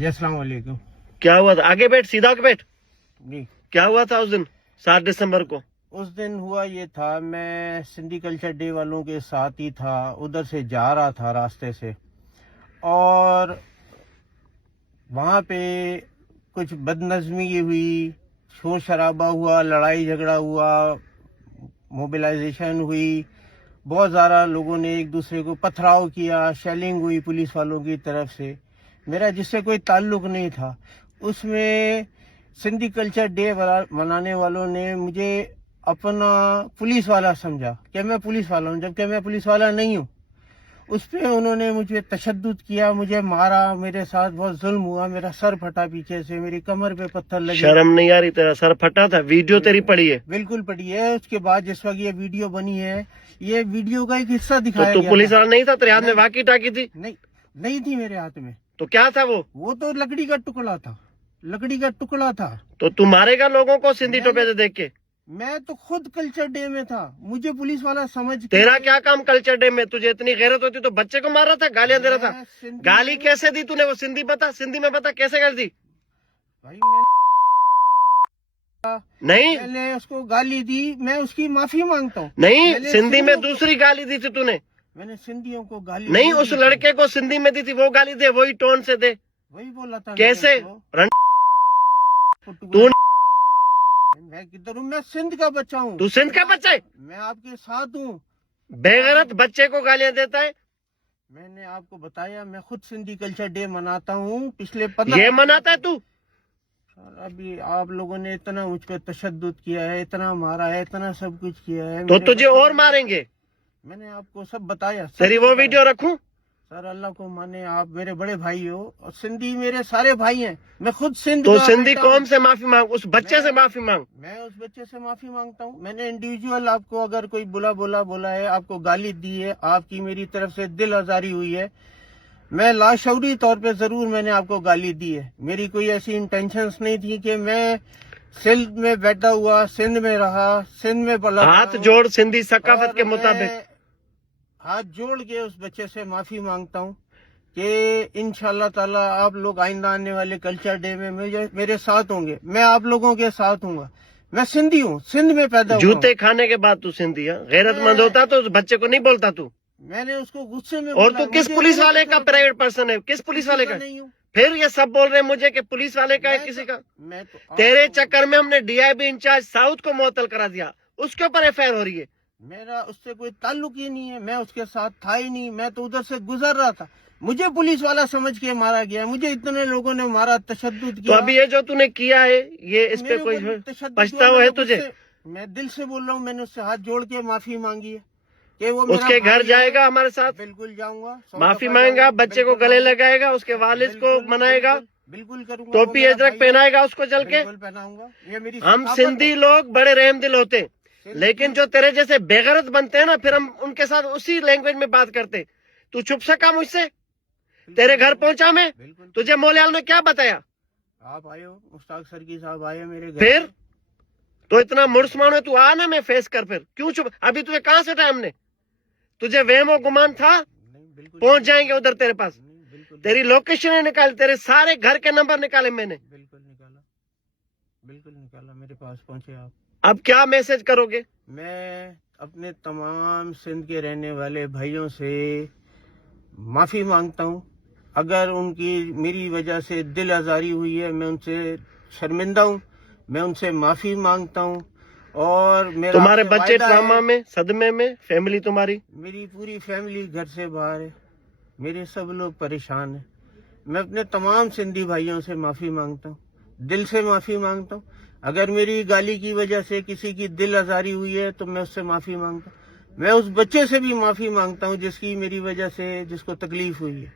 جی السلام علیکم. کیا ہوا تھا؟ آگے بیٹھ، سیدھا کے بیٹھ. جی کیا ہوا تھا اس دن 7 دسمبر کو؟ اس دن ہوا یہ تھا، میں سندھی کلچر ڈے والوں کے ساتھ ہی تھا، ادھر سے جا رہا تھا راستے سے، اور وہاں پہ کچھ بد نظمی ہوئی، شور شرابہ ہوا، لڑائی جھگڑا ہوا، موبلائزیشن ہوئی، بہت زیادہ لوگوں نے ایک دوسرے کو پتھراؤ کیا، شیلنگ ہوئی پولیس والوں کی طرف سے. میرا جس سے کوئی تعلق نہیں تھا. اس میں سندھی کلچر ڈے منانے والوں نے مجھے اپنا پولیس والا سمجھا کہ میں پولیس والا ہوں، جبکہ میں پولیس والا نہیں ہوں. اس پہ انہوں نے مجھے تشدد کیا، مجھے مارا، میرے ساتھ بہت ظلم ہوا، میرا سر پھٹا پیچھے سے، میری کمر پہ پتھر لگے. شرم نہیں آ رہی؟ تیرا سر پھٹا تھا؟ ویڈیو تیری پڑی ہے؟ بالکل پڑی ہے. اس کے بعد جس وقت یہ ویڈیو بنی ہے، یہ ویڈیو کا ایک حصہ تو دکھایا تو گیا پولیس تھا. والا نہیں تھا؟ تیرے ہاتھ میں واقی ٹاکی تھی؟ نہیں تھی میرے ہاتھ میں. تو کیا تھا وہ؟ وہ تو لکڑی کا ٹکڑا تھا، لکڑی کا ٹکڑا تھا. تو تم مارے گا لوگوں کو سندھی ٹوپے سے دیکھ کے؟ میں تو خود کلچر ڈے میں تھا، مجھے پولیس والا سمجھ کے. تیرا کیا کام کلچر ڈے میں؟ تجھے اتنی غیرت ہوتی تو بچے کو مار رہا تھا، گالیاں دے رہا تھا؟ گالی کیسے دی تو نے؟ وہ سندھی بتا، سندھی میں بتا کیسے گالی دی؟ بھائی نہیں میں نے اس کو گالی دی، میں اس کی معافی مانگتا ہوں. نہیں، سندھی میں دوسری گالی دی تھی تو نے؟ میں نے سندھیوں کو گالی نہیں، اس لڑکے کو سندھی میں دی تھی، وہ گالی دے، وہی ٹون سے دے. وہی بولا تھا. کیسے؟ میں کدھر ہوں؟ میں سندھ کا بچہ ہوں. تو سندھ کا بچہ ہے؟ میں آپ کے ساتھ ہوں. بے غیرت بچے کو گالیاں دیتا ہے. میں نے آپ کو بتایا میں خود سندھی کلچر ڈے مناتا ہوں. پچھلے 15 یہ مناتا ہے تو؟ ابھی آپ لوگوں نے اتنا مجھ پہ تشدد کیا ہے، اتنا مارا ہے، اتنا سب کچھ کیا ہے. تو تجھے اور ماریں گے. میں نے آپ کو سب بتایا. تیری وہ ویڈیو رکھوں؟ سر اللہ کو مانے، آپ میرے بڑے بھائی ہو، اور سندھی میرے سارے بھائی ہیں. میں خود سندھ تو کا سندھی بیٹا قوم ہوں. سے معافی مانگ، اس بچے سے معافی مانگ. میں اس بچے سے معافی مانگتا ہوں. میں نے انڈیویجول آپ کو اگر کوئی بولا ہے، آپ کو گالی دی ہے، آپ کی میری طرف سے دل آزاری ہوئی ہے، میں لاشعوری طور پہ ضرور میں نے آپ کو گالی دی ہے. میری کوئی ایسی انٹینشنز نہیں تھی کہ میں سندھ میں بیٹھا ہوا، سندھ میں رہا، سندھ میں پلا. ہاتھ جوڑ سندھی ثقافت کے مطابق. ہاتھ جوڑ کے اس بچے سے معافی مانگتا ہوں کہ انشاءاللہ تعالی آپ لوگ آئندہ آنے والے کلچر ڈے میں میرے ساتھ ہوں گے. میں آپ لوگوں کے ساتھ ہوں گا. میں سندھی ہوں، سندھ میں پیدا ہوا. جوتے کھانے کے بعد تو سندھی ہے؟ غیرت مند ہوتا تو اس بچے کو نہیں بولتا تو؟ میں نے اس کو غصے میں اور بولا. تو کس پولیس والے کا پرائیویٹ پرسن ہے؟ کس پولیس والے کا؟ نہیں ہوں. پھر یہ سب بول رہے ہیں مجھے کہ پولیس والے کا ہے کسی کا. میں تو تیرے چکر میں ہم نے D I B incharge south کو معطل کرا دیا، اس کے اوپر ایف آئی آر ہو رہی ہے. میرا اس سے کوئی تعلق ہی نہیں ہے. میں اس کے ساتھ تھا ہی نہیں. میں تو ادھر سے گزر رہا تھا. مجھے پولیس والا سمجھ کے مارا گیا. مجھے اتنے لوگوں نے مارا، تشدد تو کیا. ابھی یہ جو تو نے کیا ہے، یہ اس پہ کوئی پچھتاوا ہے تجھے؟ میں دل سے بول رہا ہوں. میں نے اس سے ہاتھ جوڑ کے معافی مانگی ہے کہ وہ اس کے گھر جائے گا ہمارے ساتھ، بالکل جاؤں گا، معافی مانگے گا، بچے کو گلے لگائے گا، اس کے والد کو منائے گا، بالکل کروں گا. ٹوپی اجرک پہنائے گا اس کو چل کے. پہناؤں گا. یہ میری ہم سندھی لوگ بڑے رحم دل ہوتے ہیں، لیکن جو تیرے جیسے بےغیرت بنتے ہیں نا، پھر ہم ان کے ساتھ اسی لینگویج میں بات کرتے. تو چھپ سکا مجھ سے؟ تیرے گھر پہنچا میں، تجھے مولیال نے کیا بتایا؟ آپ آئے ہو، مشتاق سرکی صاحب آئے میرے گھر. پھر تو اتنا مرسمان ہے تو آ نا، میں فیس کر. پھر کیوں چھپ؟ ابھی تجھے کہاں سے ٹائم نے؟ تجھے وہم و گمان تھا پہنچ جائیں گے ادھر تیرے پاس. تیری لوکیشن نکالی، تیرے سارے گھر کے نمبر نکالے میں نے. بالکل نکالا، میرے پاس پہنچے آپ. اب کیا میسج کرو گے؟ میں اپنے تمام سندھ کے رہنے والے بھائیوں سے معافی مانگتا ہوں. اگر ان کی میری وجہ سے دل آزاری ہوئی ہے، میں ان سے شرمندہ ہوں. میں ان سے معافی مانگتا ہوں. اور میرا تمہارے بچے ٹراما میں، صدمے میں، فیملی تمہاری؟ میری پوری فیملی گھر سے باہر ہے. میرے سب لوگ پریشان ہیں. میں اپنے تمام سندھی بھائیوں سے معافی مانگتا ہوں، دل سے معافی مانگتا ہوں. اگر میری گالی کی وجہ سے کسی کی دل آزاری ہوئی ہے تو میں اس سے معافی مانگتا ہوں. میں اس بچے سے بھی معافی مانگتا ہوں جس کی میری وجہ سے جس کو تکلیف ہوئی ہے.